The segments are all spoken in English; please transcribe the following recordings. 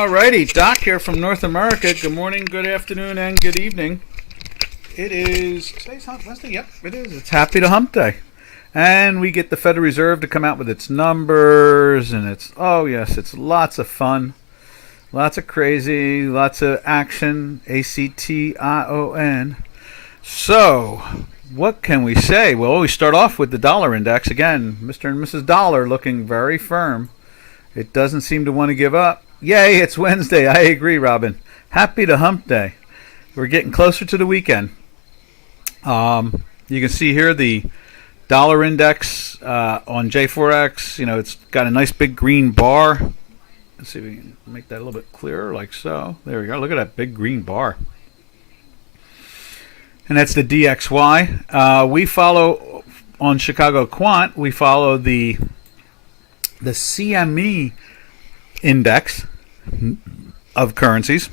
Alrighty, Doc here from North America. Good morning, good afternoon, and good evening. It is, today's Wednesday? Yep, it is. It's Happy to Hump Day. And we get the Federal Reserve to come out with its numbers, and it's, oh yes, it's lots of fun. Lots of crazy, lots of action, A-C-T-I-O-N. So, what can we say? Well, we start off with the dollar index. Again, Mr. and Mrs. Dollar looking very firm. It doesn't seem to want to give up. Yay, it's Wednesday. I agree, Robin. Happy to Hump Day. We're getting closer to the weekend. You can see here the dollar index on J4X. You know, it's got a nice big green bar. Let's see if we can make that a little bit clearer, like so. There we go. Look at that big green bar. And that's the DXY. We follow, on Chicago Quant, we follow the CME index of currencies.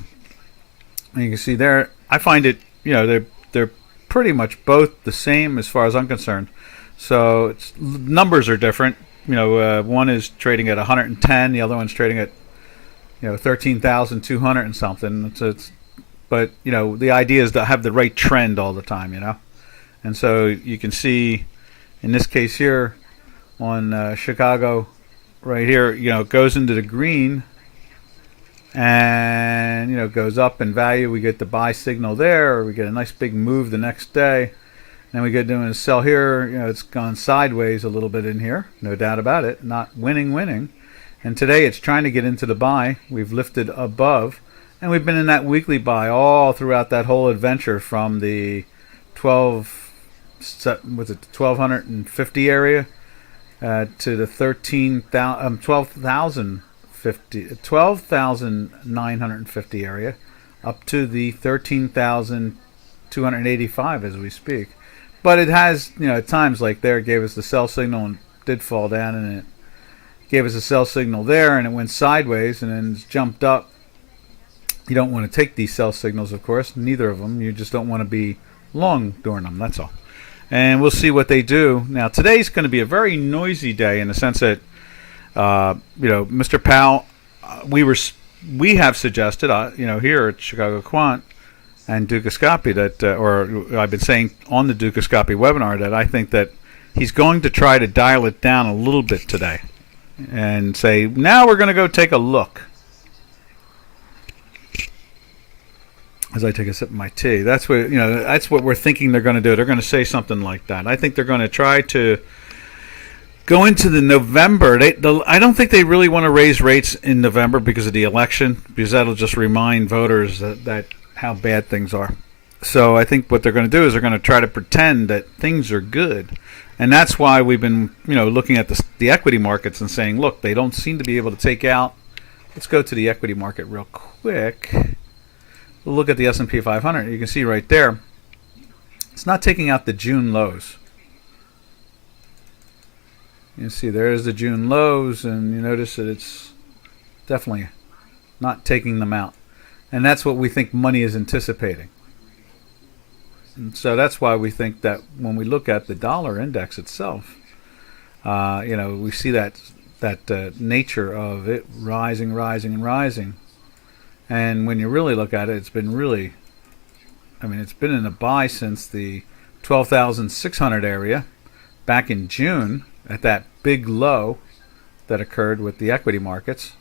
And you can see there, I find it, you know, they're pretty much both the same as far as I'm concerned. So numbers are different. You know, one is trading at 110, the other one's trading at, you know, 13,200 and something. But you know, the idea is to have the right trend all the time, you know. And so you can see, in this case here, on Chicago, right here, you know, it goes into the green, and you know, goes up in value. We get the buy signal there, or we get a nice big move the next day. Then we get doing a sell here. You know, it's gone sideways a little bit in here, no doubt about it. Not winning. And today it's trying to get into the buy. We've lifted above, and we've been in that weekly buy all throughout that whole adventure from the 1250 area to the 12,950 area, up to the 13,285 as we speak. But it has, you know, at times like there, it gave us the sell signal and did fall down, and it gave us a sell signal there, and it went sideways and then jumped up. You don't want to take these sell signals, of course, neither of them. You just don't want to be long during them, that's all. And we'll see what they do. Now, today's going to be a very noisy day in the sense that, you know, Mr. Powell, we have suggested, you know, here at Chicago Quant and Dukascopy that, or I've been saying on the Dukascopy webinar that I think that he's going to try to dial it down a little bit today and say, now we're going to go take a look. As I take a sip of my tea, that's what, you know, that's what we're thinking they're going to do. They're going to say something like that. I think they're going to try to go into the November. I don't think they really want to raise rates in November because of the election, because that'll just remind voters that how bad things are. So I think what they're going to do is they're going to try to pretend that things are good, and that's why we've been, you know, looking at the equity markets and saying, look, they don't seem to be able to take out. Let's go to the equity market real quick. We'll look at the S&P 500. You can see right there, it's not taking out the June lows. You can see there's the June lows, and you notice that it's definitely not taking them out. And that's what we think money is anticipating. And so that's why we think that when we look at the dollar index itself, you know, we see that nature of it rising. And when you really look at it, it's been really, I mean, it's been in a buy since the 12,600 area back in June at that big low that occurred with the equity markets.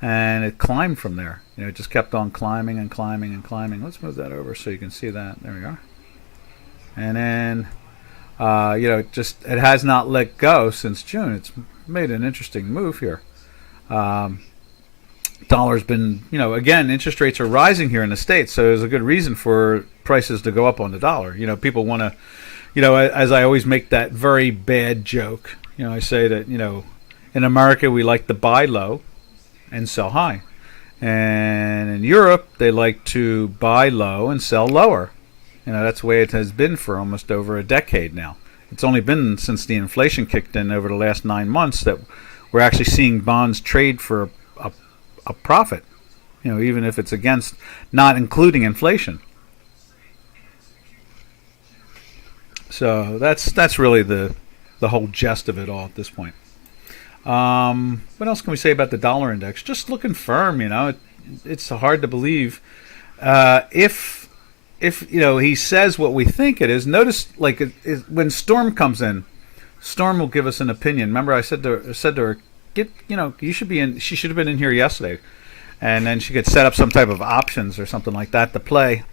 And it climbed from there. You know, it just kept on climbing and climbing and climbing. Let's move that over so you can see that. There we are. And then, you know, it has not let go since June. It's made an interesting move here. Dollar's been, you know, again, interest rates are rising here in the States, so there's a good reason for prices to go up on the dollar. You know, people want to, you know, as I always make that very bad joke, you know, I say that, you know, in America we like to buy low and sell high. And in Europe, they like to buy low and sell lower. You know, that's the way it has been for almost over a decade now. It's only been since the inflation kicked in over the last 9 months that we're actually seeing bonds trade for a profit, you know, even if it's against, not including inflation. So that's really the whole gist of it all at this point. What else can we say about the dollar index? Just looking firm. It's hard to believe. If he says what we think it is. Notice when Storm comes in, Storm will give us an opinion. Remember, I said to her, you should be in. She should have been in here yesterday, and then she could set up some type of options or something like that to play.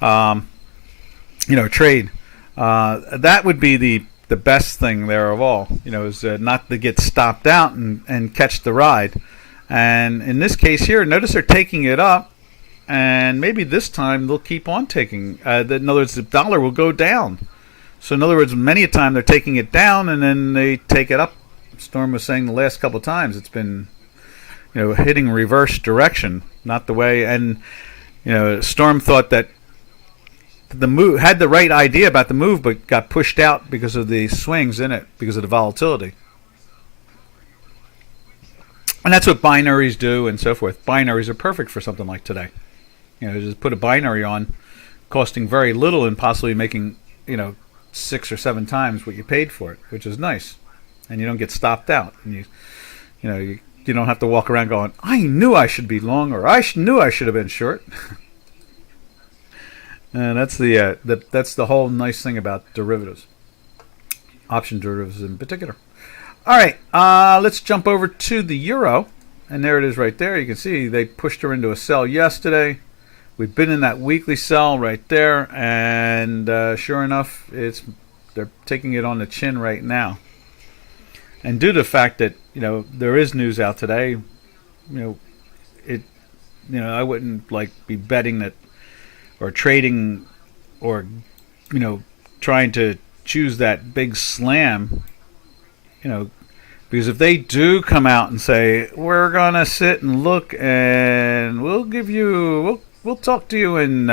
Trade. That would be the best thing there of all. Is not to get stopped out and catch the ride. And in this case here, notice they're taking it up. And maybe this time they'll keep on taking. In other words, the dollar will go down. So in other words, many a time they're taking it down and then they take it up. Storm was saying the last couple of times it's been, hitting reverse direction, not the way. And Storm thought that the move had the right idea about the move, but got pushed out because of the swings in it, because of the volatility. And that's what binaries do and so forth. Binaries are perfect for something like today. Just put a binary on, costing very little and possibly making, 6 or 7 times what you paid for it, which is nice. And you don't get stopped out. And you don't have to walk around going, I knew I should be long, or knew I should have been short. And that's the whole nice thing about derivatives, option derivatives in particular. All right, let's jump over to the euro, and there it is right there. You can see they pushed her into a sell yesterday. We've been in that weekly sell right there, and sure enough, they're taking it on the chin right now. And due to the fact that there is news out today, I wouldn't be betting that or trading or trying to choose that big slam. Because if they do come out and say we're gonna sit and look and we'll talk to you in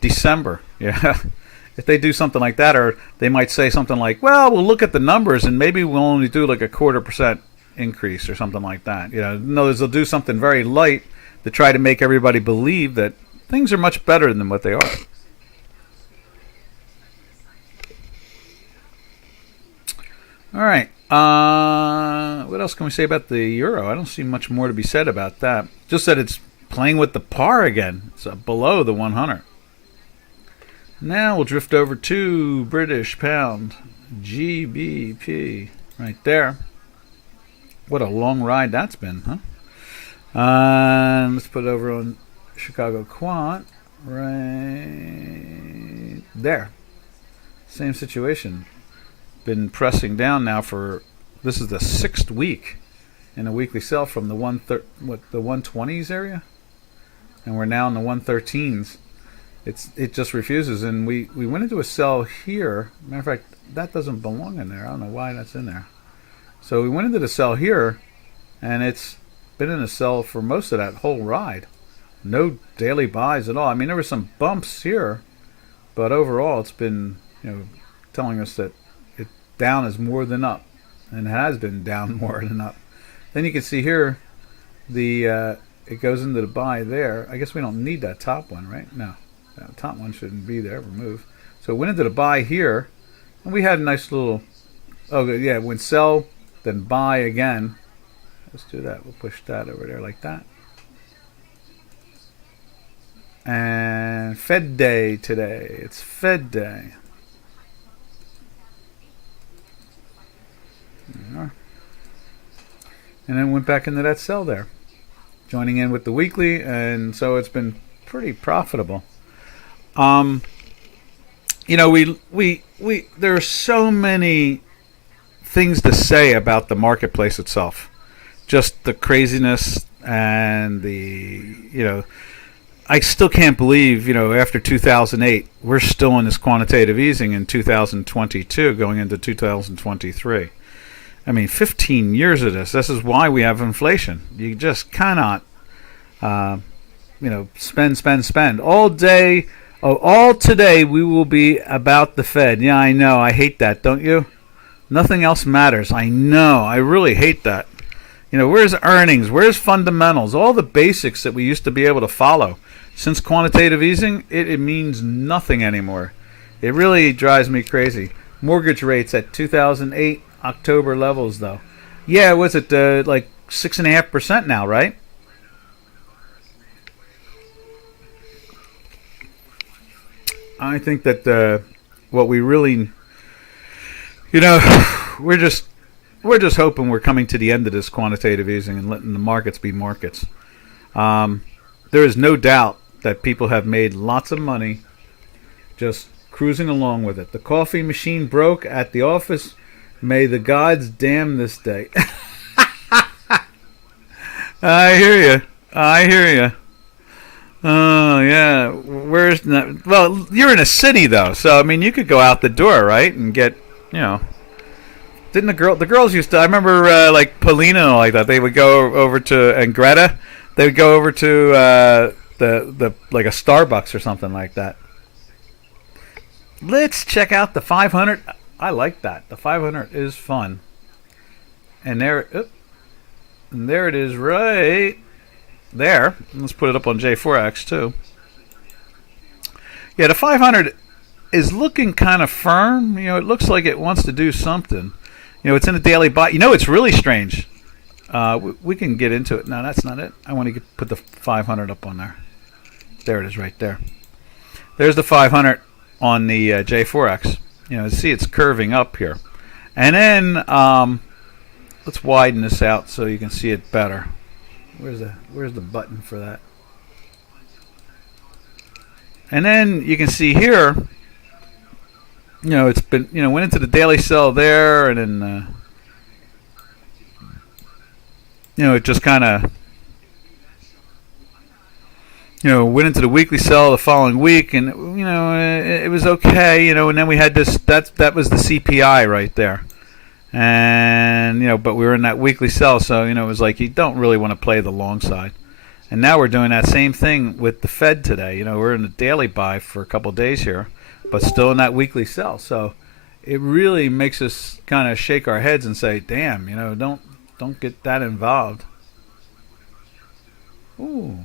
December, if they do something like that, or they might say something like, well, we'll look at the numbers and maybe we'll only do like a 0.25% increase or something like that. In other words, they'll do something very light to try to make everybody believe that things are much better than what they are. All right. What else can we say about the euro? I don't see much more to be said about that. Just that it's playing with the par again. It's below the 100. Now we'll drift over to British pound, GBP, right there. What a long ride that's been, huh? Let's put it over on Chicago Quant, right there. Same situation. Been pressing down now for, this is the 6th week in a weekly sell from the 120s area, and we're now in the 113s. It just refuses, and we went into a sell here. Matter of fact, that doesn't belong in there. I don't know why that's in there. So we went into the sell here, and it's been in a sell for most of that whole ride. No daily buys at all. I mean, there were some bumps here, but overall it's been telling us that down is more than up, and has been down more than up. Then you can see here it goes into the buy there. I guess we don't need that top one, right? No, that top one shouldn't be there. Remove. So it went into the buy here, and we had a nice little, it went sell, then buy again. Let's do that. We'll push that over there like that. And Fed day today. It's Fed day. And then went back into that sell there, joining in with the weekly, and so it's been pretty profitable. There are so many things to say about the marketplace itself, just the craziness and I still can't believe, after 2008, we're still in this quantitative easing in 2022, going into 2023. I mean, 15 years of this. This is why we have inflation. You just cannot, spend all day. All today we will be about the Fed. Yeah, I know. I hate that, don't you? Nothing else matters. I know. I really hate that. Where's earnings? Where's fundamentals? All the basics that we used to be able to follow. Since quantitative easing, it means nothing anymore. It really drives me crazy. Mortgage rates at 2008 October levels, though. Yeah, was it like 6.5% now, right? I think that what we really, you know, we're just hoping we're coming to the end of this quantitative easing and letting the markets be markets. There is no doubt that people have made lots of money just cruising along with it. The coffee machine broke at the office. May the gods damn this day. I hear you. I hear you. Oh yeah. Where's not? Well, you're in a city though, so I mean, you could go out the door, right, and get, you know. Didn't the girls used to? I remember like Polina like that. They would go over to, and Greta. They would go over to the like a Starbucks or something like that. Let's check out the 500. I like that. The 500 is fun. And there it is right there. Let's put it up on J4X too. Yeah, the 500 is looking kind of firm. You know, it looks like it wants to do something. You know, it's in a daily buy. You know, it's really strange. We can get into it. No, that's not it. I want to put the 500 up on there. There it is right there. There's the 500 on the J4X. You know, see it's curving up here. And then let's widen this out so you can see it better. Where's the button for that? And then you can see here, you know, it's been, you know, went into the daily sell there, and then you know, it just kind of, you know, went into the weekly sell the following week, and you know, it was okay, you know, and then we had this, that was the CPI right there, and you know, but we were in that weekly sell, so you know, it was like you don't really want to play the long side. And now we're doing that same thing with the Fed today. You know, we're in a daily buy for a couple of days here, but still in that weekly sell. So it really makes us kind of shake our heads and say, damn, you know, don't get that involved. Ooh.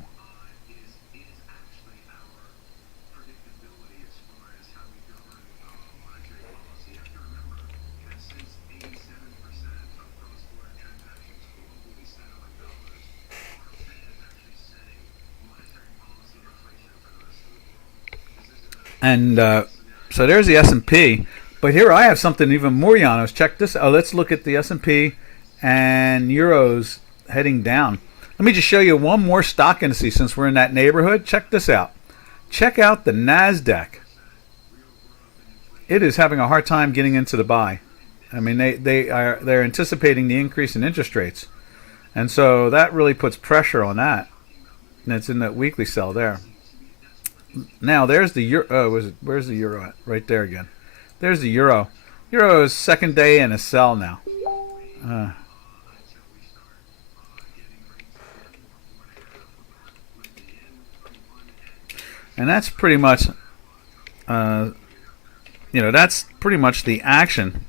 And so there's the S&P. But here I have something even more, Janos. Check this out. Let's look at the S&P and Euros heading down. Let me just show you one more stock indice since we're in that neighborhood. Check this out. Check out the Nasdaq. It is having a hard time getting into the buy. I mean, they're anticipating the increase in interest rates. And so that really puts pressure on that. And it's in that weekly sell there. Now there's the euro. Oh, where's the euro at? Right there again. There's the euro. Euro is second day in a sell now. And that's pretty much, you know, that's pretty much the action.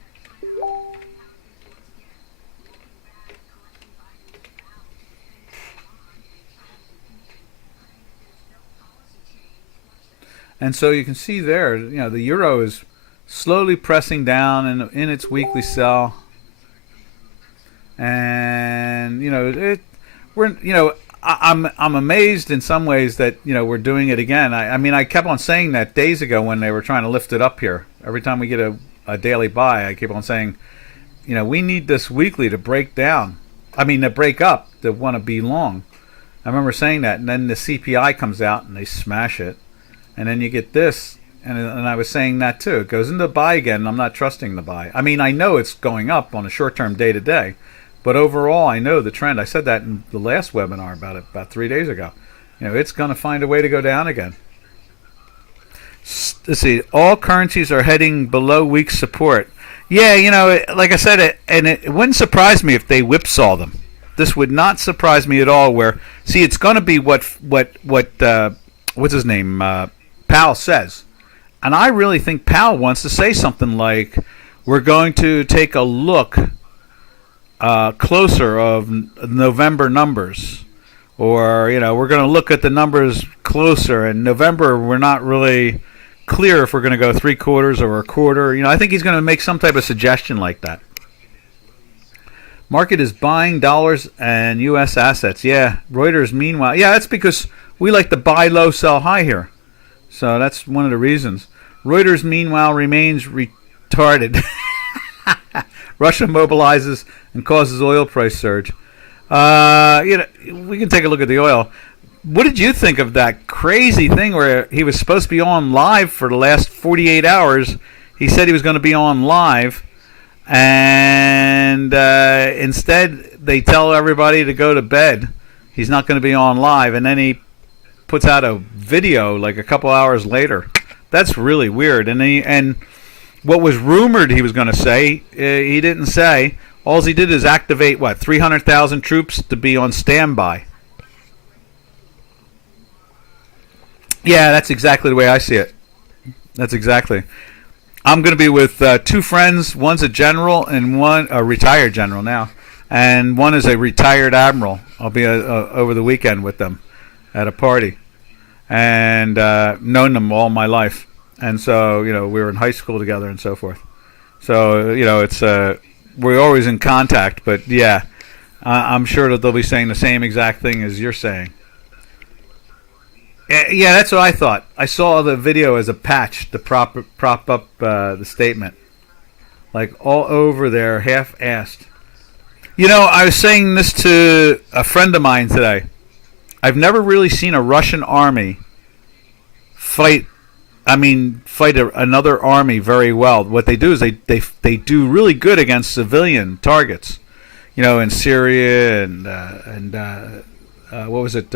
And so you can see there, you know, the euro is slowly pressing down in its weekly sell. And you know, I'm amazed in some ways that, you know, we're doing it again. I mean, I kept on saying that days ago when they were trying to lift it up here. Every time we get a daily buy, I keep on saying, you know, we need this weekly to break down. I mean, to break up, to want to be long. I remember saying that, and then the CPI comes out and they smash it. And then you get this, and I was saying that too. It goes into the buy again, and I'm not trusting the buy. I mean, I know it's going up on a short-term day-to-day, but overall, I know the trend. I said that in the last webinar about 3 days ago. You know, it's going to find a way to go down again. Let's see. All currencies are heading below weak support. Yeah, you know, like I said, it wouldn't surprise me if they whipsaw them. This would not surprise me at all. See, it's going to be what what's his name? Powell says. And I really think Powell wants to say something like, we're going to take a look closer of November numbers. Or, you know, we're going to look at the numbers closer. In November, we're not really clear if we're going to go 3/4 or a quarter. You know, I think he's going to make some type of suggestion like that. Market is buying dollars and U.S. assets. Yeah, Reuters, meanwhile. Yeah, that's because we like to buy low, sell high here. So that's one of the reasons. Reuters, meanwhile, remains retarded. Russia mobilizes and causes oil price surge. We can take a look at the oil. What did you think of that crazy thing where he was supposed to be on live for the last 48 hours? He said he was going to be on live, and instead they tell everybody to go to bed. He's not going to be on live, and then he puts out a video like a couple hours later. That's really weird. And what was rumored he was going to say, he didn't say. All he did is activate, 300,000 troops to be on standby. Yeah, that's exactly the way I see it. That's exactly. I'm going to be with two friends. One's a general and one a retired general now, and one is a retired admiral. I'll be over the weekend with them at a party, and known them all my life. And so, we were in high school together and so forth. So, it's we're always in contact. But yeah, I'm sure that they'll be saying the same exact thing as you're saying. Yeah, that's what I thought. I saw the video as a patch to prop up the statement. Like all over there, half-assed. I was saying this to a friend of mine today. I've never really seen a Russian army fight another army very well. What they do is they do really good against civilian targets. In Syria and what was it?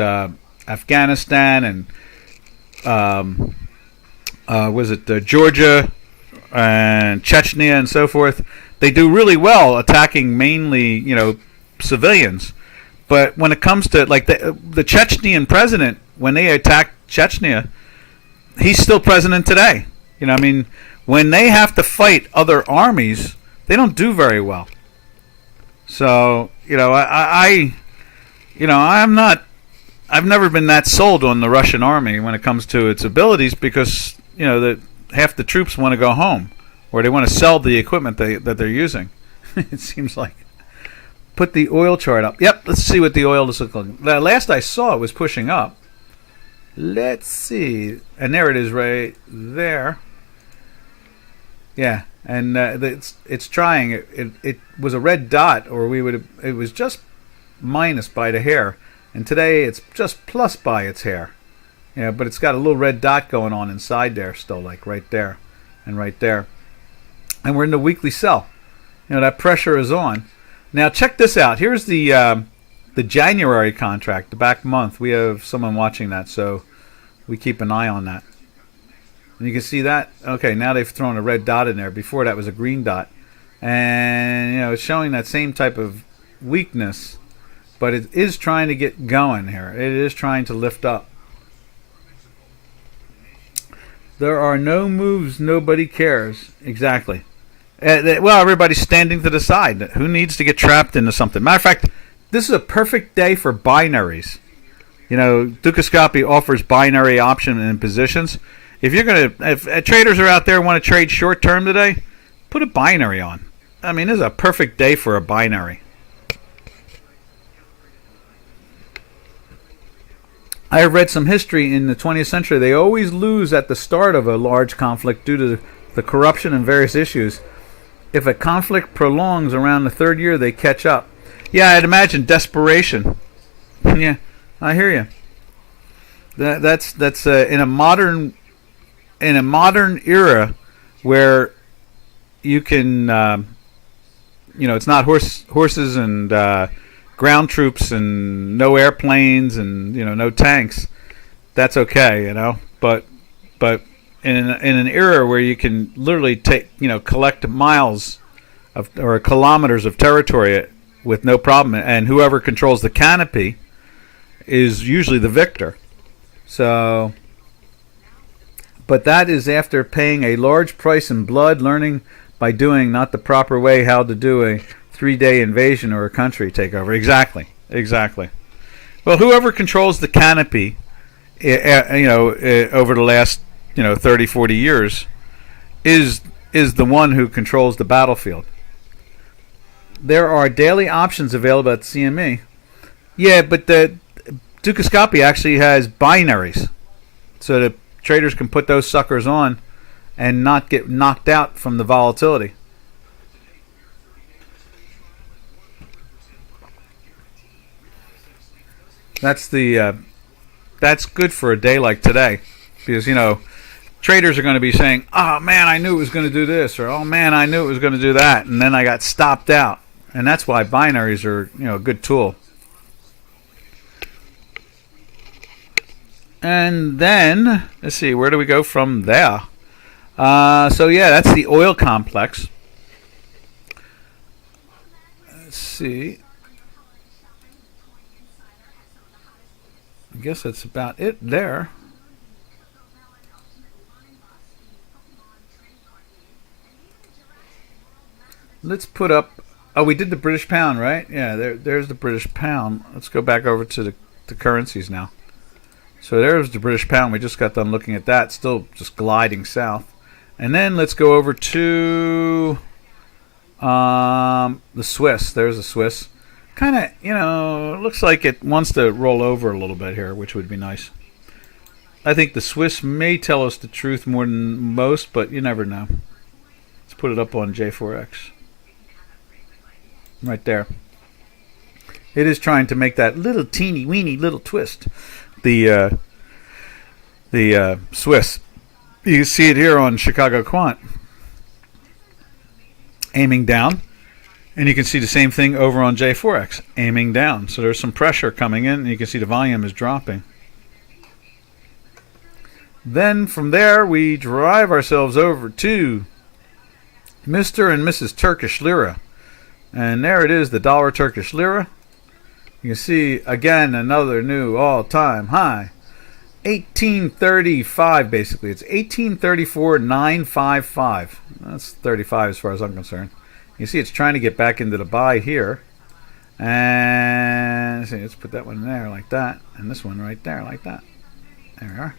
Afghanistan and Georgia and Chechnya and so forth. They do really well attacking mainly, civilians. But when it comes to like the Chechnyan president, when they attacked Chechnya, he's still president today. When they have to fight other armies, they don't do very well. So, I've never been that sold on the Russian army when it comes to its abilities because, half the troops want to go home or they want to sell the equipment that they're using. It seems like. Put the oil chart up. Yep, let's see what the oil is looking like. Last I saw it was pushing up. Let's see. And there it is right there. Yeah, and it's trying. It was a red dot, or it was just minus by the hair. And today it's just plus by its hair. But it's got a little red dot going on inside there still, like right there and right there. And we're in the weekly sell. That pressure is on. Now check this out. Here's the January contract, the back month. We have someone watching that, so we keep an eye on that. And you can see that. Okay, now they've thrown a red dot in there. Before that was a green dot. And, it's showing that same type of weakness. But it is trying to get going here. It is trying to lift up. There are no moves. Nobody cares. Exactly. Well, everybody's standing to the side. Who needs to get trapped into something? Matter of fact, this is a perfect day for binaries. Dukascopy offers binary option and positions. If traders are out there and want to trade short term today, put a binary on. This is a perfect day for a binary. I have read some history in the 20th century. They always lose at the start of a large conflict due to the corruption and various issues. If a conflict prolongs around the third year, they catch up. Yeah, I'd imagine desperation. Yeah, I hear you. That's in a modern era where you can it's not horses and ground troops and no airplanes and no tanks. That's okay, but in an era where you can literally collect miles or kilometers of territory with no problem, and whoever controls the canopy is usually the victor. So, but that is after paying a large price in blood, learning by doing, not the proper way how to do a 3-day invasion or a country takeover. Exactly. Well, whoever controls the canopy, over the last 30, 40 years, is the one who controls the battlefield. there are daily options available at CME. Yeah, but the Dukascopy actually has binaries, so that traders can put those suckers on and not get knocked out from the volatility. That's that's good for a day like today, because traders are going to be saying, "Oh man, I knew it was going to do this," or "Oh man, I knew it was going to do that," and then I got stopped out. And that's why binaries are a good tool. And then let's see, where do we go from there? So yeah, that's the oil complex. Let's see. I guess that's about it there. Let's put up. Oh, we did the British pound, right? Yeah, there's the British pound. Let's go back over to the currencies now. So there's the British pound. We just got done looking at that. Still just gliding south. And then let's go over to the Swiss. There's the Swiss. Kind of, looks like it wants to roll over a little bit here, which would be nice. I think the Swiss may tell us the truth more than most, but you never know. Let's put it up on J4X. Right there. It is trying to make that little teeny weeny little twist. The Swiss. You can see it here on Chicago Quant. Aiming down. And you can see the same thing over on J4X, aiming down. So there's some pressure coming in, and you can see the volume is dropping. Then from there, we drive ourselves over to Mr. and Mrs. Turkish Lira. And there it is, the dollar Turkish Lira. You can see, again, another new all-time high. 1835, basically. It's 1834.955. That's 35 as far as I'm concerned. You see it's trying to get back into the buy here. And let's put that one there like that. And this one right there like that. There we are.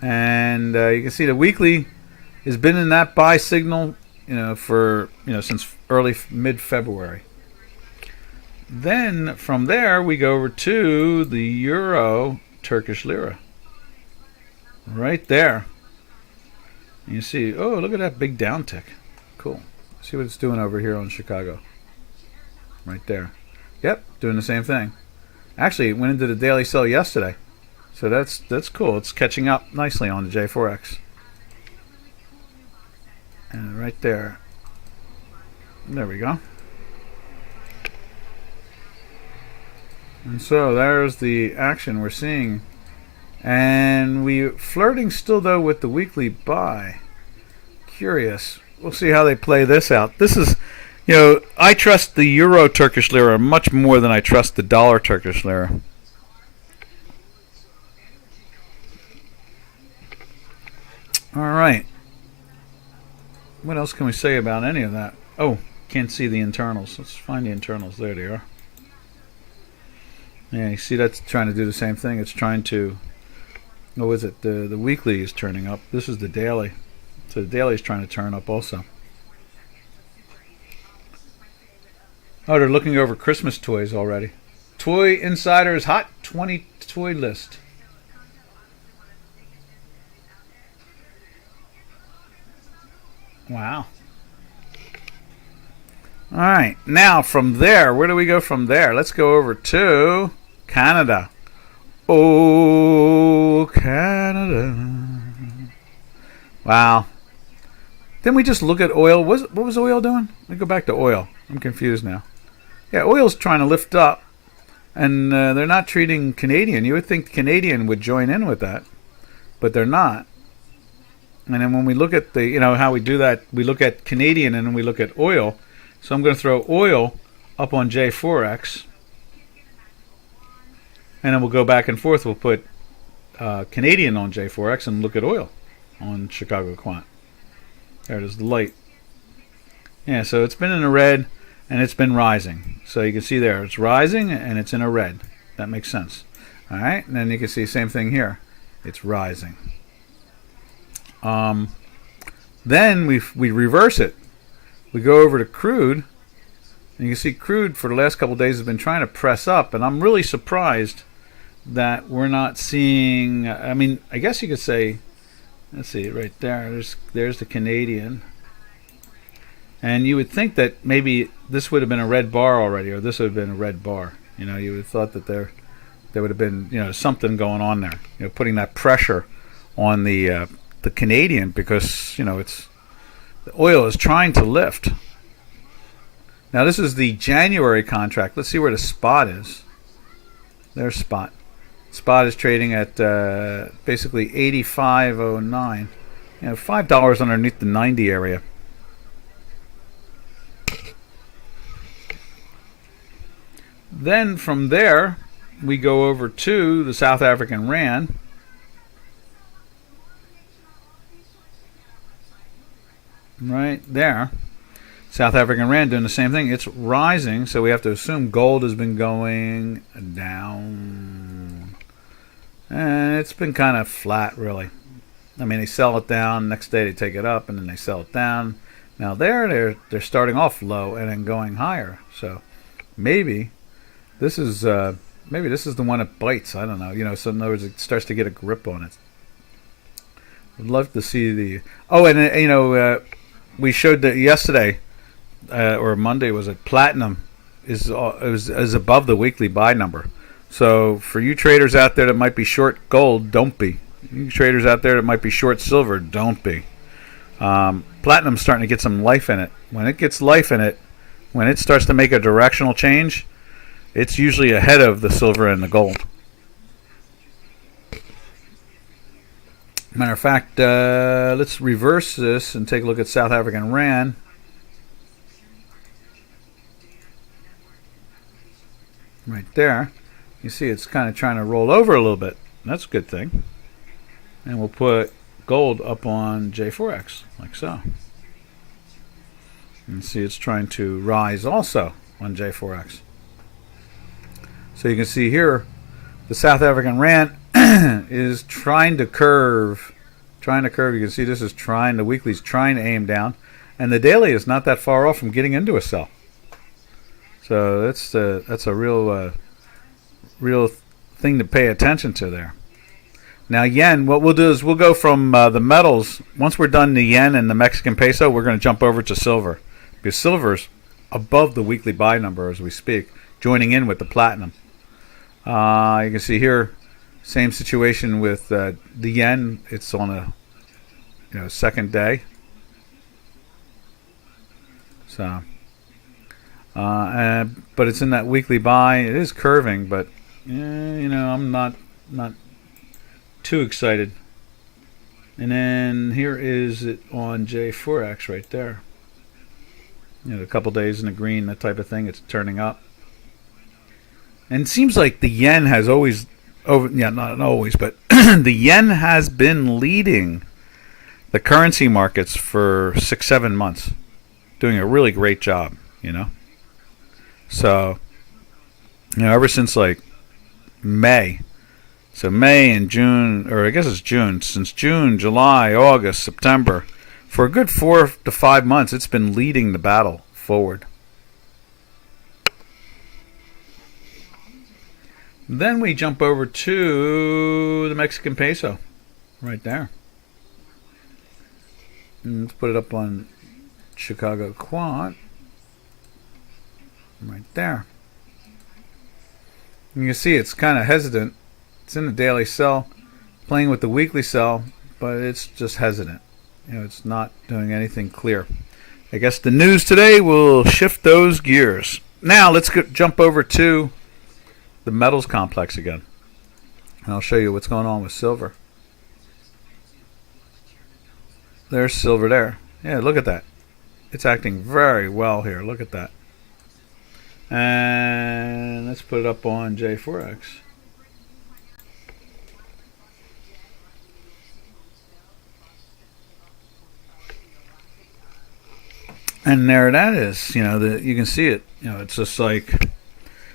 And you can see the weekly has been in that buy signal, for, since mid-February. Then from there we go over to the Euro Turkish Lira. Right there. You see, oh, look at that big downtick. Cool. See what it's doing over here on Chicago. Right there. Yep, doing the same thing. Actually, it went into the daily sell yesterday. So that's cool. It's catching up nicely on the J4X. And right there. There we go. And so there's the action we're seeing. And we're flirting still, though, with the weekly buy. Curious. We'll see how they play this out. This is, I trust the Euro Turkish Lira much more than I trust the dollar Turkish Lira. All right. What else can we say about any of that? Oh, can't see the internals. Let's find the internals. There they are. Yeah, you see that's trying to do the same thing. It's trying to, what was it? The weekly is turning up. This is the daily. So the daily is trying to turn up also. Oh, they're looking over Christmas toys already. Toy Insider's Hot 20 Toy List. Wow. All right. Now from there, where do we go from there? Let's go over to Canada. Oh, Canada. Wow. Didn't we just look at oil? What was oil doing? Let me go back to oil. I'm confused now. Yeah, oil's trying to lift up, and they're not treating Canadian. You would think Canadian would join in with that, but they're not. And then when we look at the, how we do that, we look at Canadian and then we look at oil. So I'm going to throw oil up on J4X, and then we'll go back and forth. We'll put Canadian on J4X and look at oil on Chicago Quant. There it is, the light. Yeah, so it's been in a red and it's been rising. So you can see there, it's rising and it's in a red. That makes sense. All right, and then you can see same thing here. It's rising. Then we reverse it. We go over to crude, And you can see crude for the last couple of days has been trying to press up, and I'm really surprised that we're not seeing. I mean, I guess you could say, let's see, right there. There's the Canadian, and you would think that maybe this would have been a red bar already, or this would have been a red bar. You know, you would have thought that there would have been, you know, something going on there. You know, putting that pressure on the Canadian, because, you know, the oil is trying to lift. Now this is the January contract. Let's see where the spot is. There's spot. Spot is trading at basically 85.09. You know, $5 underneath the 90 area. Then from there, we go over to the South African Rand. Right there. South African Rand doing the same thing. It's rising, so we have to assume gold has been going down. And it's been kind of flat, really. I mean, they sell it down, next day they take it up, and then they sell it down. Now they're starting off low and then going higher. So maybe this is the one that bites. I don't know. You know, so in other words, it starts to get a grip on it. I'd love to see the. Oh, and you know, we showed that yesterday. Or Monday, was it? Platinum is above the weekly buy number. So for you traders out there that might be short gold, don't be. You traders out there that might be short silver, don't be. Platinum's starting to get some life in it. When it gets life in it, when it starts to make a directional change, it's usually ahead of the silver and the gold. Matter of fact, let's reverse this and take a look at South African Rand. Right there. You see it's kind of trying to roll over a little bit. That's a good thing. And we'll put gold up on J4X, like so. And see it's trying to rise also on J4X. So you can see here, the South African Rand is trying to curve. You can see this is trying, the weekly's trying to aim down. And the daily is not that far off from getting into a sell. So that's a real thing to pay attention to there. Now yen, what we'll do is we'll go from the metals. Once we're done the yen and the Mexican peso, we're going to jump over to silver, because silver's above the weekly buy number as we speak, joining in with the platinum. You can see here, same situation with the yen. It's on a second day. So. But it's in that weekly buy. It is curving, but I'm not too excited. And then here is it on J4X right there. A couple days in the green, that type of thing. It's turning up. And it seems like the yen has always, not always, but the yen has been leading the currency markets for 6-7 months, doing a really great job. So, ever since like May. So May and June, or I guess it's June. Since June, July, August, September, for a good 4 to 5 months, it's been leading the battle forward. Then we jump over to the Mexican peso, right there. And let's put it up on Chicago Quant. Right there. You can see it's kind of hesitant. It's in the daily sell, playing with the weekly sell, but it's just hesitant. It's not doing anything clear. I guess the news today will shift those gears. Now let's jump over to the metals complex again. And I'll show you what's going on with silver. There's silver there. Yeah, look at that. It's acting very well here. Look at that. And let's put it up on J4X. And there that is. You can see it. It's just like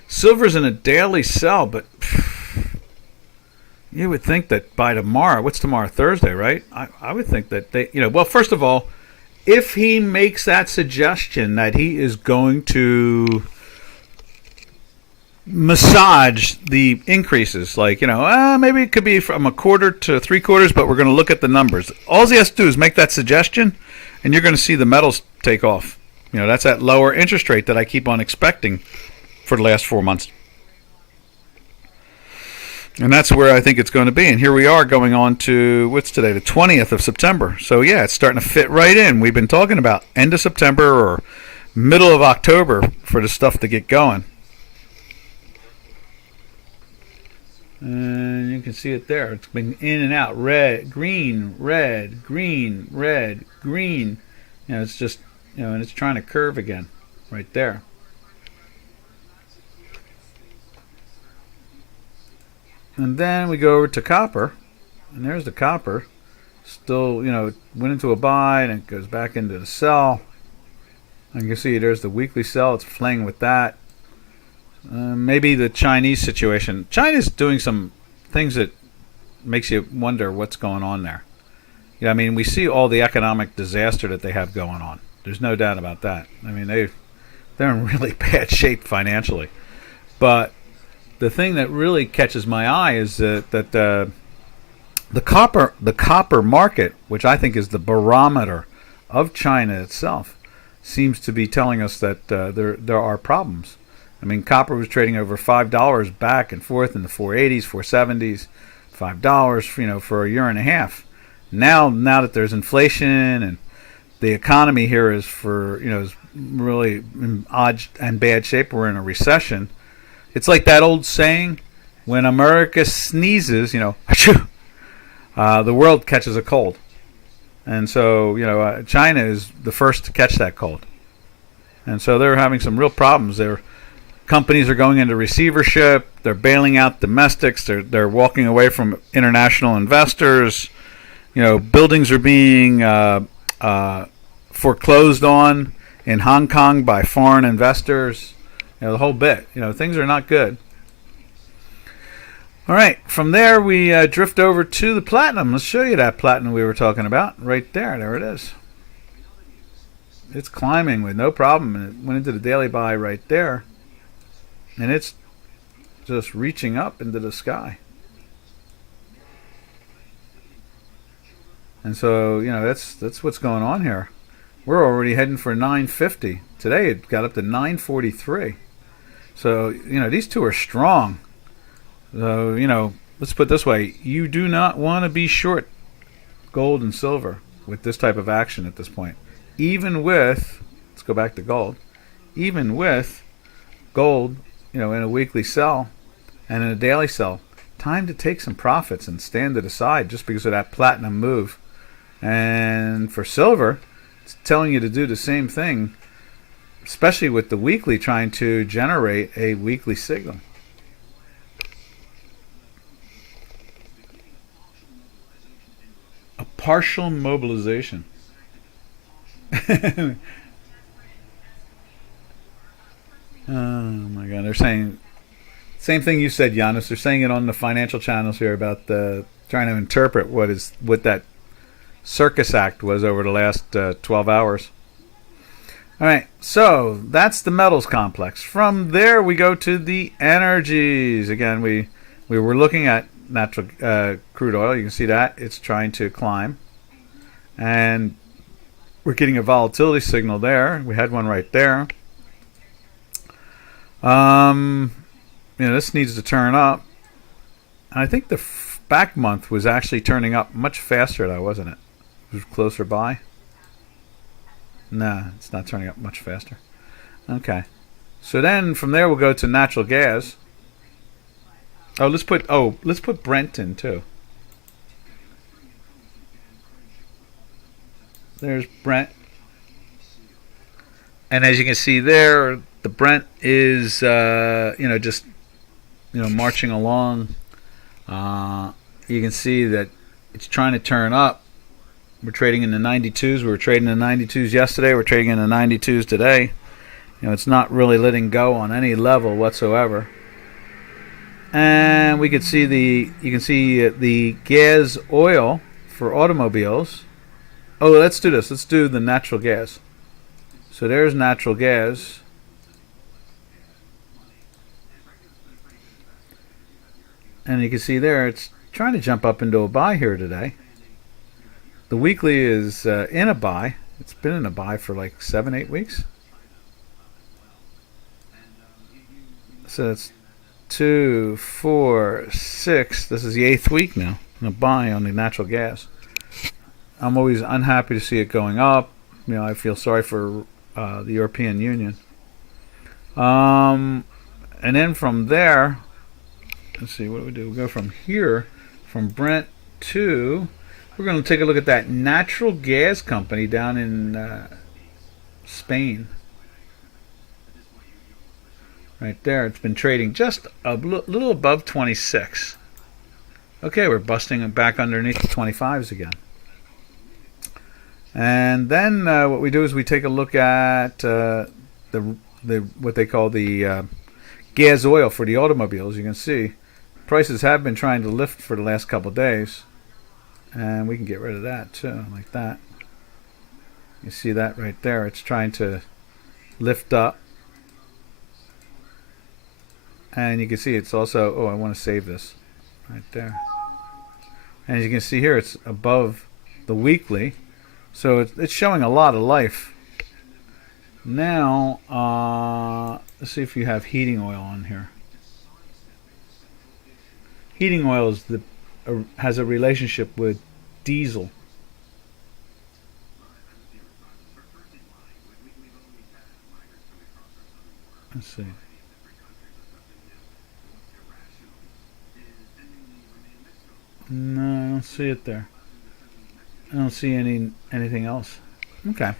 silver's in a daily sell, but you would think that by tomorrow, what's tomorrow? Thursday, right? I would think that they, well, first of all, if he makes that suggestion that he is going to massage the increases, like, maybe it could be from a quarter to 3/4, but we're going to look at the numbers. All he has to do is make that suggestion, and you're going to see the metals take off. That's that lower interest rate that I keep on expecting for the last 4 months. And that's where I think it's going to be. And here we are going on to, what's today, the 20th of September. So, yeah, it's starting to fit right in. We've been talking about end of September or middle of October for the stuff to get going. And you can see it there. It's been in and out. Red, green, red, green, red, green. It's just, and it's trying to curve again right there. And then we go over to copper, and there's the copper. Still, it went into a buy, and it goes back into the sell. And you can see there's the weekly sell. It's playing with that. Maybe the Chinese situation. China's doing some things that makes you wonder what's going on there. We see all the economic disaster that they have going on. There's no doubt about that. They're in really bad shape financially. But the thing that really catches my eye is that the copper market, which I think is the barometer of China itself, seems to be telling us that there are problems. Copper was trading over $5 back and forth in the 480s, 470s, $5, for a year and a half. Now that there's inflation and the economy here is is really in odd and bad shape. We're in a recession. It's like that old saying, when America sneezes, the world catches a cold. And so, China is the first to catch that cold. And so they're having some real problems. Their companies are going into receivership. They're bailing out domestics. They're walking away from international investors. Buildings are being foreclosed on in Hong Kong by foreign investors. The whole bit. Things are not good. All right. From there, we drift over to the platinum. Let's show you that platinum we were talking about. Right there. There it is. It's climbing with no problem. And it went into the daily buy right there. And it's just reaching up into the sky. And so, that's what's going on here. We're already heading for 950. Today it got up to 943. So, these two are strong. So, let's put it this way. You do not want to be short gold and silver with this type of action at this point. Even with, let's go back to gold, even with gold, in a weekly sell and in a daily sell, time to take some profits and stand it aside just because of that platinum move. And for silver, it's telling you to do the same thing, especially with the weekly trying to generate a weekly signal. A partial mobilization. Oh my God! They're saying same thing you said, Giannis. They're saying it on the financial channels here about trying to interpret what that circus act was over the last 12 hours. All right, so that's the metals complex. From there, we go to the energies. Again, we were looking at natural crude oil. You can see that it's trying to climb, and we're getting a volatility signal there. We had one right there. This needs to turn up. And I think the back month was actually turning up much faster, though, wasn't it? It was closer by. Nah, it's not turning up much faster. Okay. So then from there we'll go to natural gas. Let's put Brent in too. There's Brent. And as you can see there, the Brent is marching along. You can see that it's trying to turn up. We're trading in the 92s. We were trading in the 92s yesterday. We're trading in the 92s today. It's not really letting go on any level whatsoever. And you can see the gas oil for automobiles Oh, let's do this. Let's do the natural gas. So there's natural gas. And you can see there, it's trying to jump up into a buy here today. The weekly is in a buy. It's been in a buy for like 7-8 weeks. So it's 2, 4, 6. This is the 8th week now in a buy on the natural gas. I'm always unhappy to see it going up. You know, I feel sorry for the European Union. And then from there, let's see, what do we do? We go from here, from Brent to, we're going to take a look at that natural gas company down in Spain. Right there, it's been trading just a little above 26. Okay, we're busting back underneath the 25s again. And then what we do is we take a look at the what they call the gas oil for the automobiles. You can see prices have been trying to lift for the last couple of days, and we can get rid of that too, like that. You see that right there? It's trying to lift up, and you can see it's also, oh, I want to save this right there. And as you can see here, it's above the weekly, so it's showing a lot of life. Now let's see if you have heating oil on here. Heating oil is has a relationship with diesel. Let's see. No, I don't see it there. I don't see anything else. Okay.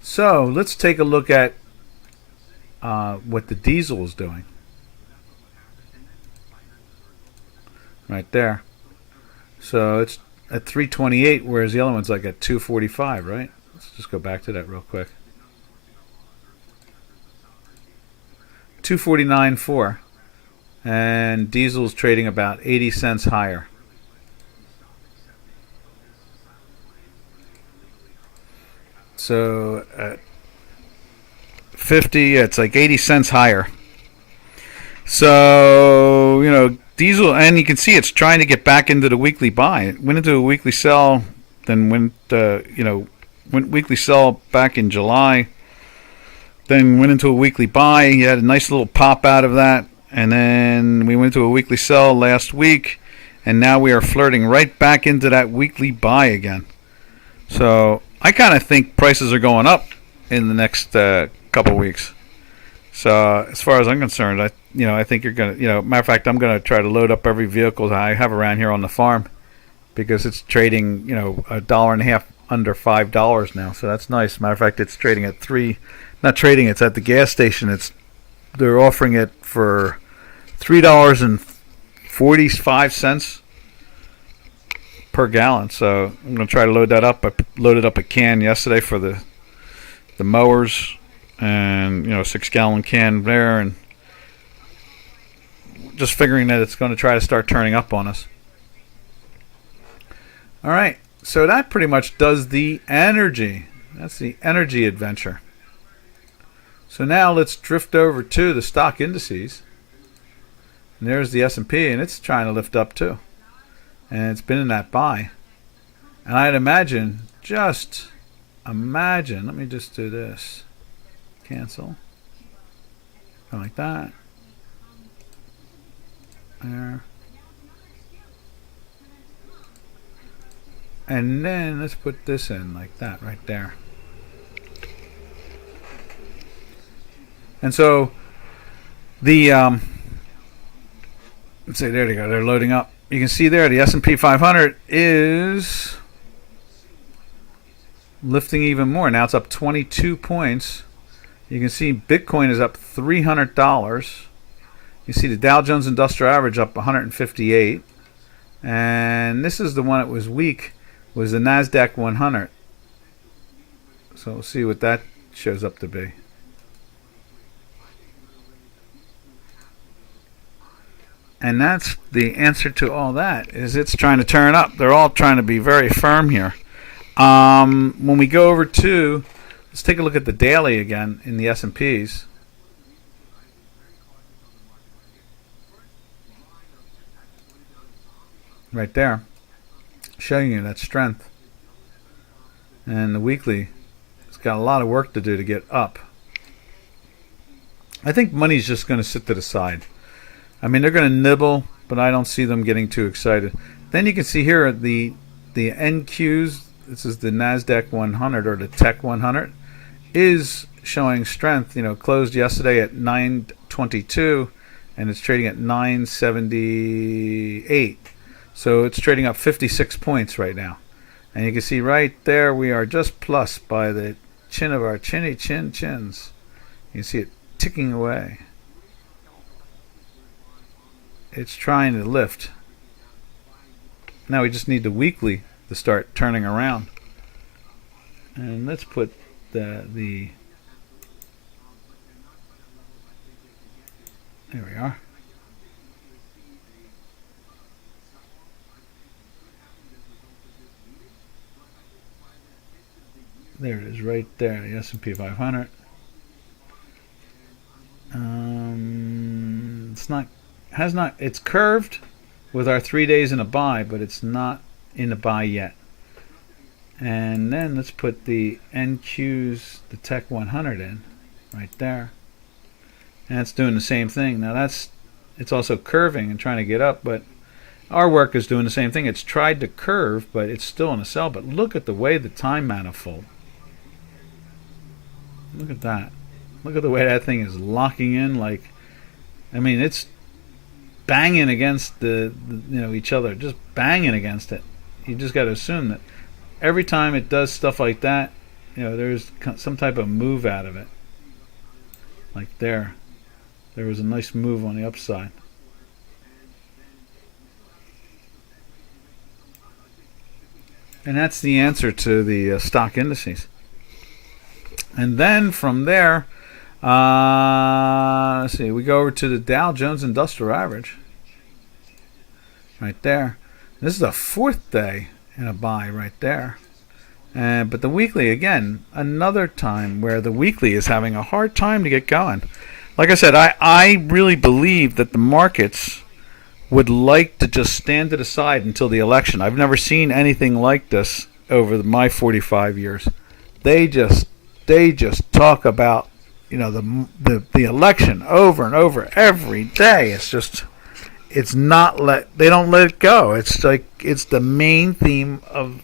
So let's take a look at what the diesel is doing. Right there. So it's at 328, whereas the other one's like at 245, right? Let's just go back to that real quick. 249.4, and diesel's trading about 80 cents higher. So at 50, it's like 80 cents higher. So, you know, diesel, and you can see it's trying to get back into the weekly buy. It went into a weekly sell, then went weekly sell back in July, then went into a weekly buy. You had a nice little pop out of that, and then we went to a weekly sell last week, and now we are flirting right back into that weekly buy again. So I kind of think prices are going up in the next couple weeks. So as far as I'm concerned, I think you're gonna, matter of fact, I'm gonna try to load up every vehicle I have around here on the farm, because it's trading, $1.50 under $5 now. So that's nice. Matter of fact, it's trading at not trading. It's at the gas station. They're offering it for $3.45 per gallon. So I'm gonna try to load that up. I loaded up a can yesterday for the mowers, and 6-gallon can there, and just figuring that it's going to try to start turning up on us. All right, so that pretty much does the energy. That's the energy adventure. So now let's drift over to the stock indices. And there's the S&P, and it's trying to lift up too. And it's been in that buy. And I'd imagine, let me just do this. Cancel. Like that. There. And then let's put this in like that right there. And so the let's see, there they go. They're loading up. You can see there the S&P 500 is lifting even more. Now it's up 22 points. You can see Bitcoin is up $300. You see the Dow Jones Industrial Average up 158. And this is the one that was weak, was the Nasdaq 100. So we'll see what that shows up to be. And that's the answer to all that, is it's trying to turn up. They're all trying to be very firm here. When we go over to, let's take a look at the daily again in the S&Ps. Right there, showing you that strength. And the weekly, it's got a lot of work to do to get up. I think money's just going to sit to the side. I mean, they're going to nibble, but I don't see them getting too excited. Then you can see here the NQs. This is the Nasdaq 100 or the Tech 100 is showing strength. You know, closed yesterday at 922, and it's trading at 978. So it's trading up 56 points right now. And you can see right there we are just plus by the chin of our chins. You can see it ticking away. It's trying to lift. Now we just need the weekly to start turning around. And let's put the there we are. There it is, right there, the S&P 500. It's curved with our 3 days in a buy, but it's not in a buy yet. And then let's put the NQs, the Tech 100 in, right there. And it's doing the same thing. Now it's also curving and trying to get up, but our work is doing the same thing. It's tried to curve, but it's still in a sell. But look at the way the time manifold. Look at that. Look at the way that thing is locking in. Like, I mean, it's banging against each other, just banging against it. You just got to assume that every time it does stuff like that, there's some type of move out of it. Like there was a nice move on the upside. And that's the answer to the stock indices. And then from there, let's see, we go over to the Dow Jones Industrial Average. Right there. This is the fourth day in a buy right there. But the weekly, again, another time where the weekly is having a hard time to get going. Like I said, I really believe that the markets would like to just stand to the side until the election. I've never seen anything like this over my 45 years. They just talk about the election over and over every day. They don't let it go. It's like it's the main theme of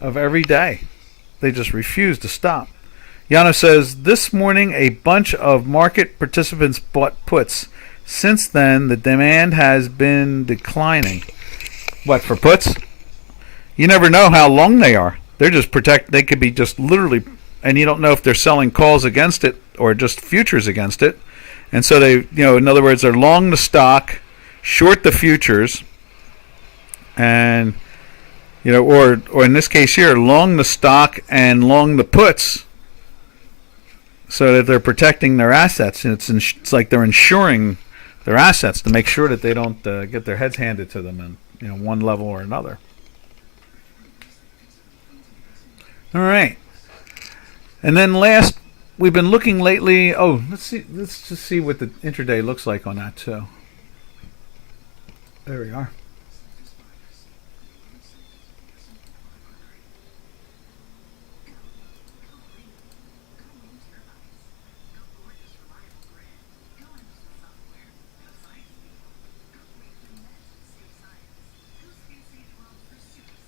every day. They just refuse to stop. Yana says this morning a bunch of market participants bought puts. Since then the demand has been declining. What, for puts? You never know how long they are. They're just they could be just literally, and you don't know if they're selling calls against it or just futures against it. And so they, in other words, they're long the stock, short the futures, and or in this case here, long the stock and long the puts, so that they're protecting their assets. And it's like they're insuring their assets to make sure that they don't get their heads handed to them in one level or another. All right. And then last, we've been looking lately. Oh, let's just see what the intraday looks like on that too. There we are.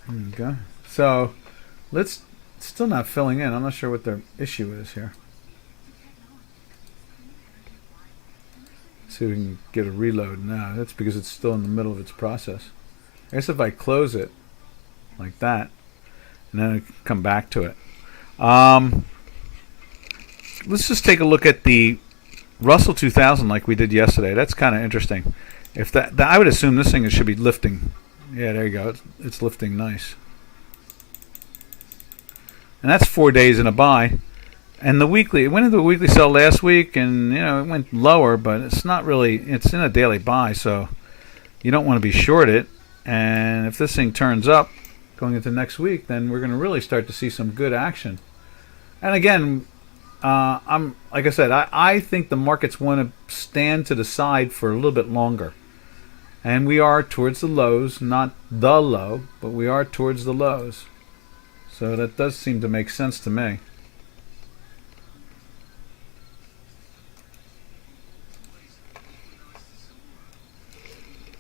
There we go. So let's. Still not filling in. I'm not sure what their issue is here. See if we can get a reload now. That's because it's still in the middle of its process. I guess if I close it like that, and then I can come back to it. Let's just take a look at the Russell 2000 like we did yesterday. That's kind of interesting. If that I would assume this thing should be lifting. Yeah, there you go. It's lifting nice. And that's 4 days in a buy. And the weekly, it went into a weekly sell last week, and it went lower, but it's not really, it's in a daily buy, so you don't want to be short it. And if this thing turns up, going into next week, then we're going to really start to see some good action. And again, I'm like I said, I think the markets want to stand to the side for a little bit longer. And we are towards the lows, not the low, but we are towards the lows. So that does seem to make sense to me.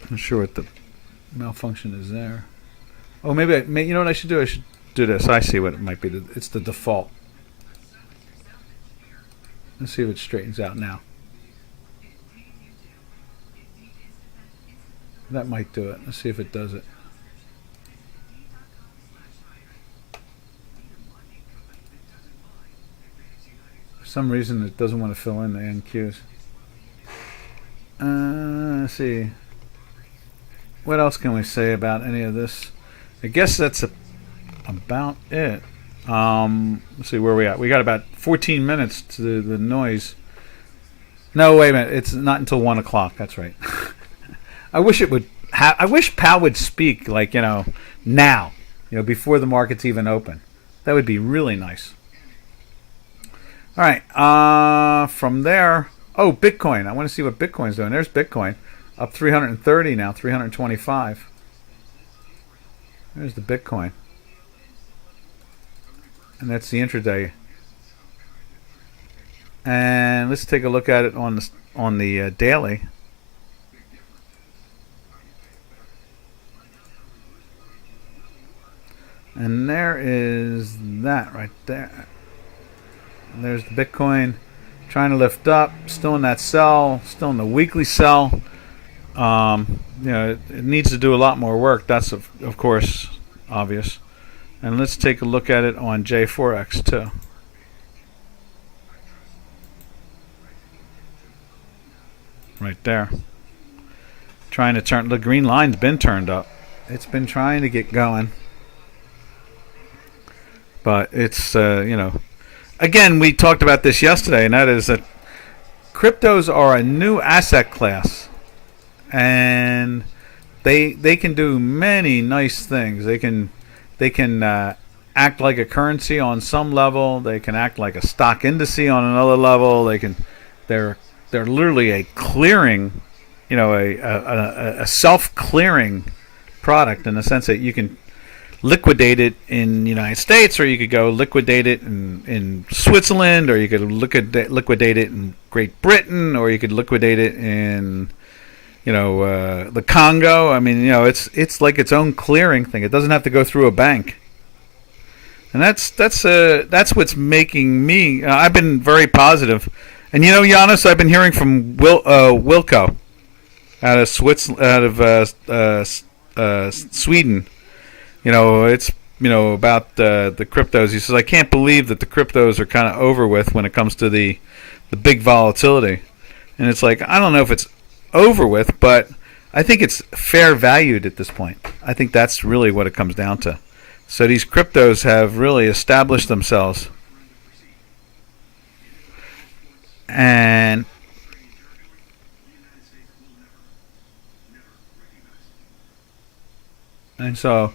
I'm not sure what the malfunction is there. Oh, maybe you know what I should do? I should do this. I see what it might be. It's the default. Let's see if it straightens out now. That might do it. Let's see if it does it. For some reason, it doesn't want to fill in the NQs. Let's see. What else can we say about any of this? I guess that's about it. Let's see where we at. We got about 14 minutes to the noise. No, wait a minute. It's not until 1 o'clock. That's right. I wish it would. I wish Powell would speak like now, before the market's even open. That would be really nice. All right. From there, Bitcoin. I want to see what Bitcoin's doing. There's Bitcoin, up 330 now, 325. There's the Bitcoin, and that's the intraday. And let's take a look at it on the daily. And there is that right there. And there's the Bitcoin trying to lift up, still in that sell, still in the weekly sell. It needs to do a lot more work. That's of course obvious. And let's take a look at it on J4X too. Right there. Trying to turn. The green line's been turned up. It's been trying to get going. But it's, again, we talked about this yesterday, and that is that cryptos are a new asset class. And they can do many nice things. They can act like a currency on some level. They can act like a stock index on another level. They're literally a clearing, a self-clearing product in the sense that you can liquidate it in the United States, or you could go liquidate it in Switzerland, or you could liquidate it in Great Britain, or you could liquidate it in the Congo. I mean, it's like its own clearing thing. It doesn't have to go through a bank, and that's what's making me. I've been very positive, and Giannis, I've been hearing from Wilco out of Sweden. It's about the cryptos. He says, I can't believe that the cryptos are kind of over with when it comes to the big volatility. And it's like, I don't know if it's over with, but I think it's fair valued at this point. I think that's really what it comes down to. So these cryptos have really established themselves. And so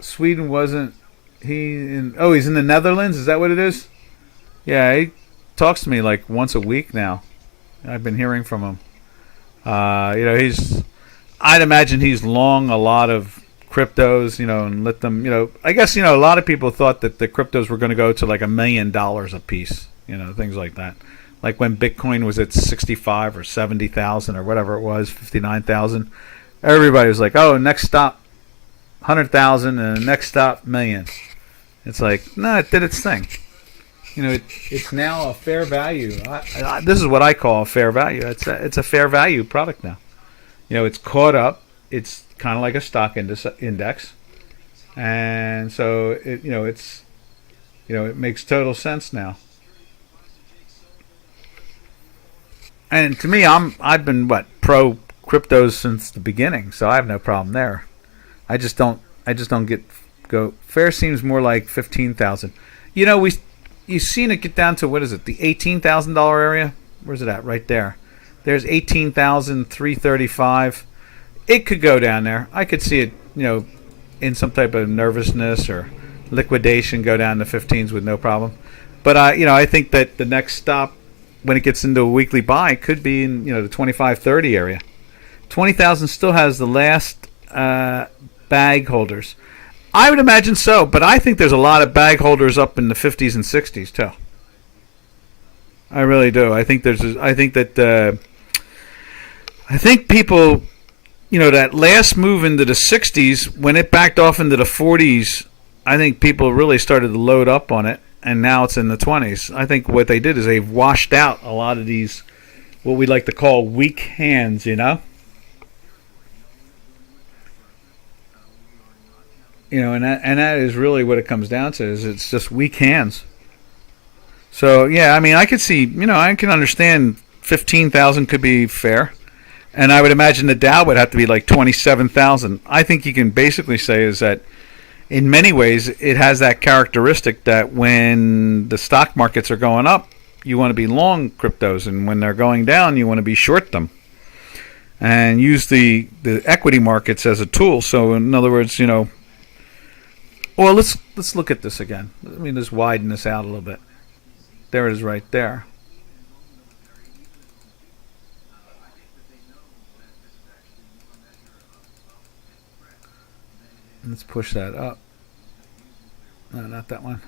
Sweden wasn't he's in the Netherlands, is that what it is? Yeah, he talks to me like once a week now. I've been hearing from him. I'd imagine he's long a lot of cryptos, and let them, I guess, a lot of people thought that the cryptos were going to go to like $1 million a piece, things like that. Like when Bitcoin was at 65 or 70,000 or whatever it was, 59,000. Everybody was like, oh, next stop 100,000 and the next stop million. It's like, no, it did its thing. It's now a fair value. This is what I call a fair value. It's a fair value product now. It's caught up. It's kind of like a stock index, and so it makes total sense now. And to me, I've been pro cryptos since the beginning, so I have no problem there. I just don't go. Fair seems more like 15,000. You've seen it get down to, what is it, the $18,000 area? Where's it at? Right there. There's 18,335. It could go down there. I could see it, in some type of nervousness or liquidation, go down to 15s with no problem. But I think that the next stop when it gets into a weekly buy could be in the 25-30 area. 20,000 still has the last bag holders. I would imagine so, but I think there's a lot of bag holders up in the 50s and 60s too. I really do. I think people, that last move into the 60s, when it backed off into the 40s, I think people really started to load up on it, and now it's in the 20s. I think what they did is they've washed out a lot of these, what we like to call weak hands, and that is really what it comes down to, is it's just weak hands. So, yeah, I mean, I could see, I can understand 15,000 could be fair. And I would imagine the Dow would have to be like 27,000. I think you can basically say is that in many ways it has that characteristic that when the stock markets are going up, you want to be long cryptos. And when they're going down, you want to be short them. And use the equity markets as a tool. So, in other words, well, let's look at this again. Let me just widen this out a little bit. There it is right there. Let's push that up. No, not that one.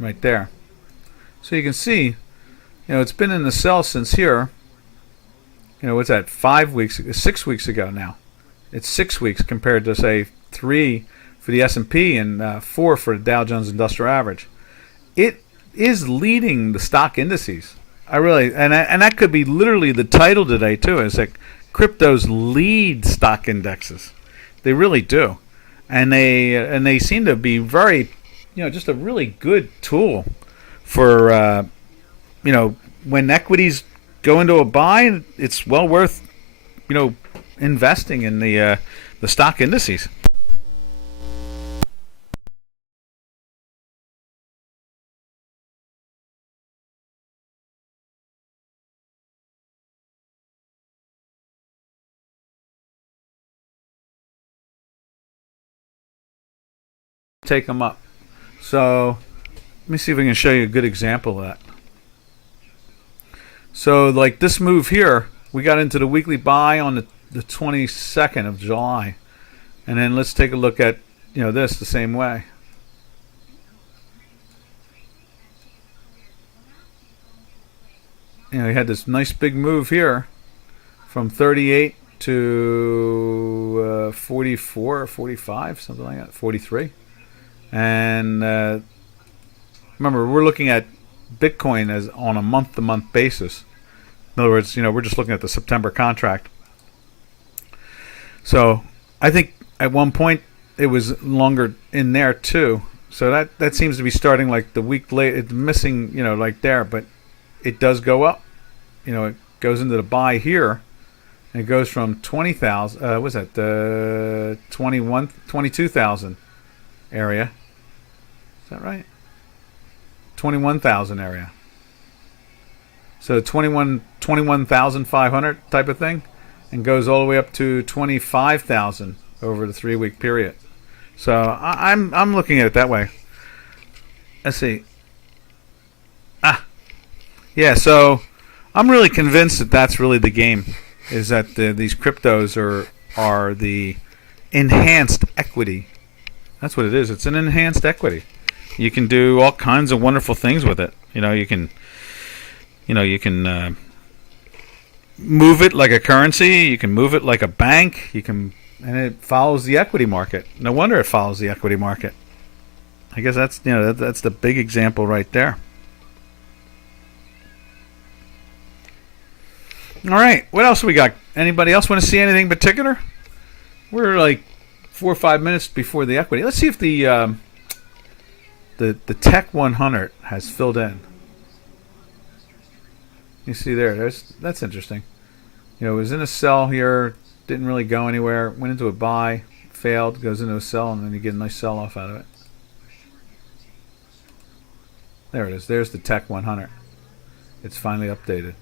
Right there. So you can see, it's been in the sell since here. What's that? 5 weeks, 6 weeks ago now. It's 6 weeks compared to say 3 for the S&P and 4 for the Dow Jones Industrial Average. It is leading the stock indices. And that could be literally the title today too. Is like cryptos lead stock indexes. They really do, and they seem to be very, just a really good tool for when equities go into a buy. It's well worth investing in the stock indices. Take them up. So let me see if I can show you a good example of that. So like this move here, we got into the weekly buy on the 22nd of July. And then let's take a look at this the same way. We had this nice big move here from 38 to 44 or 45, something like that, 43. And remember, we're looking at Bitcoin as on a month-to-month basis. In other words, we're just looking at the September contract. So I think at one point it was longer in there too. So that seems to be starting like the week late. It's missing, like there, but it does go up. It goes into the buy here. And it goes from 20,000. What's that? 22,000 area. Is that right? 21,000 area. So 21,500 type of thing, and goes all the way up to 25,000 over the 3-week period. So I'm looking at it that way. Let's see. Yeah. So I'm really convinced that that's really the game. Is that these cryptos are the enhanced equity. That's what it is. It's an enhanced equity. You can do all kinds of wonderful things with it. You can move it like a currency. You can move it like a bank. And it follows the equity market. No wonder it follows the equity market. I guess that's that's the big example right there. All right, what else we got? Anybody else want to see anything particular? We're like 4 or 5 minutes before the equity. Let's see if the Tech 100 has filled in. You see that's interesting. It was in a sell here, didn't really go anywhere. Went into a buy, failed, goes into a sell, and then you get a nice sell off out of it. There it is. There's the Tech 100. It's finally updated.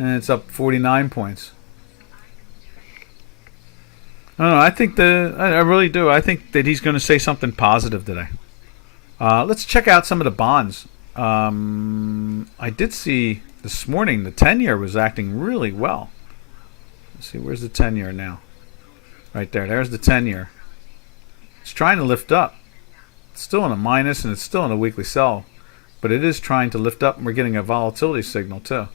and it's up 49 points. I don't know. I think I really do. I think that he's going to say something positive today. Let's check out some of the bonds. I did see this morning the 10-year was acting really well. Let's see, where's the 10-year now? Right there. There's the 10-year. It's trying to lift up. It's still in a minus, and it's still in a weekly sell. But it is trying to lift up, and we're getting a volatility signal, too.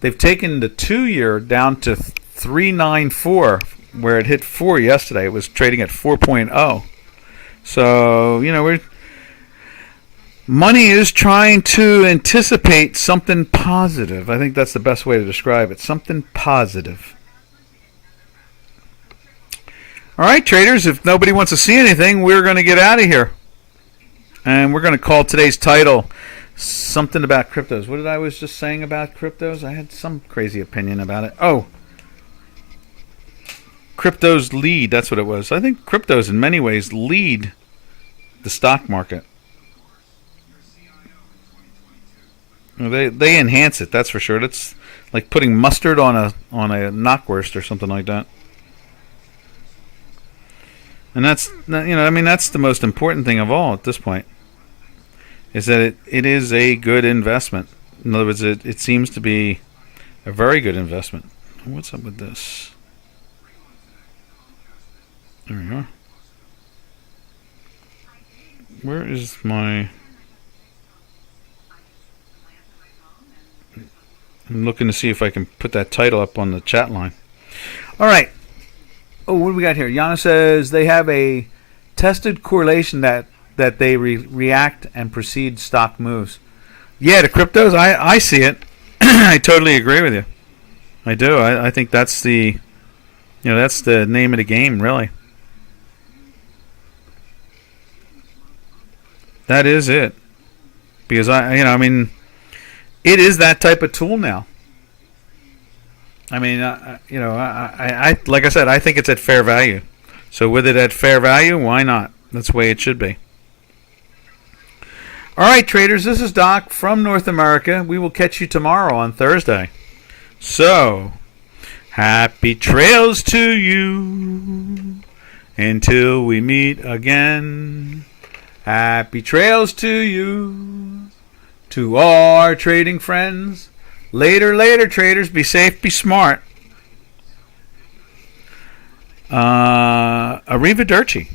They've taken the 2-year down to 394, where it hit 4 yesterday. It was trading at 4.0. So, money is trying to anticipate something positive. I think that's the best way to describe it. Something positive. All right, traders, if nobody wants to see anything, we're going to get out of here. And we're going to call today's title something about cryptos. What did I was just saying about cryptos? I had some crazy opinion about it. Oh, cryptos lead. That's what it was. I think cryptos in many ways lead the stock market. They enhance it. That's for sure. That's like putting mustard on a knockwurst or something like that. And that's that's the most important thing of all at this point. Is that it is a good investment. In other words, it seems to be a very good investment. What's up with this? There we are. Where is my... I'm looking to see if I can put that title up on the chat line. All right. Oh, what do we got here? Yana says they have a tested correlation that they react and precede stock moves. Yeah, the cryptos, I see it. I totally agree with you. I do. I think that's the name of the game, really. That is it. Because it is that type of tool now. I mean, I like I said, I think it's at fair value. So with it at fair value, why not? That's the way it should be. All right, traders, this is Doc from North America. We will catch you tomorrow on Thursday. So, happy trails to you until we meet again. Happy trails to you, to all our trading friends. Later, traders. Be safe, be smart. Arrivederci.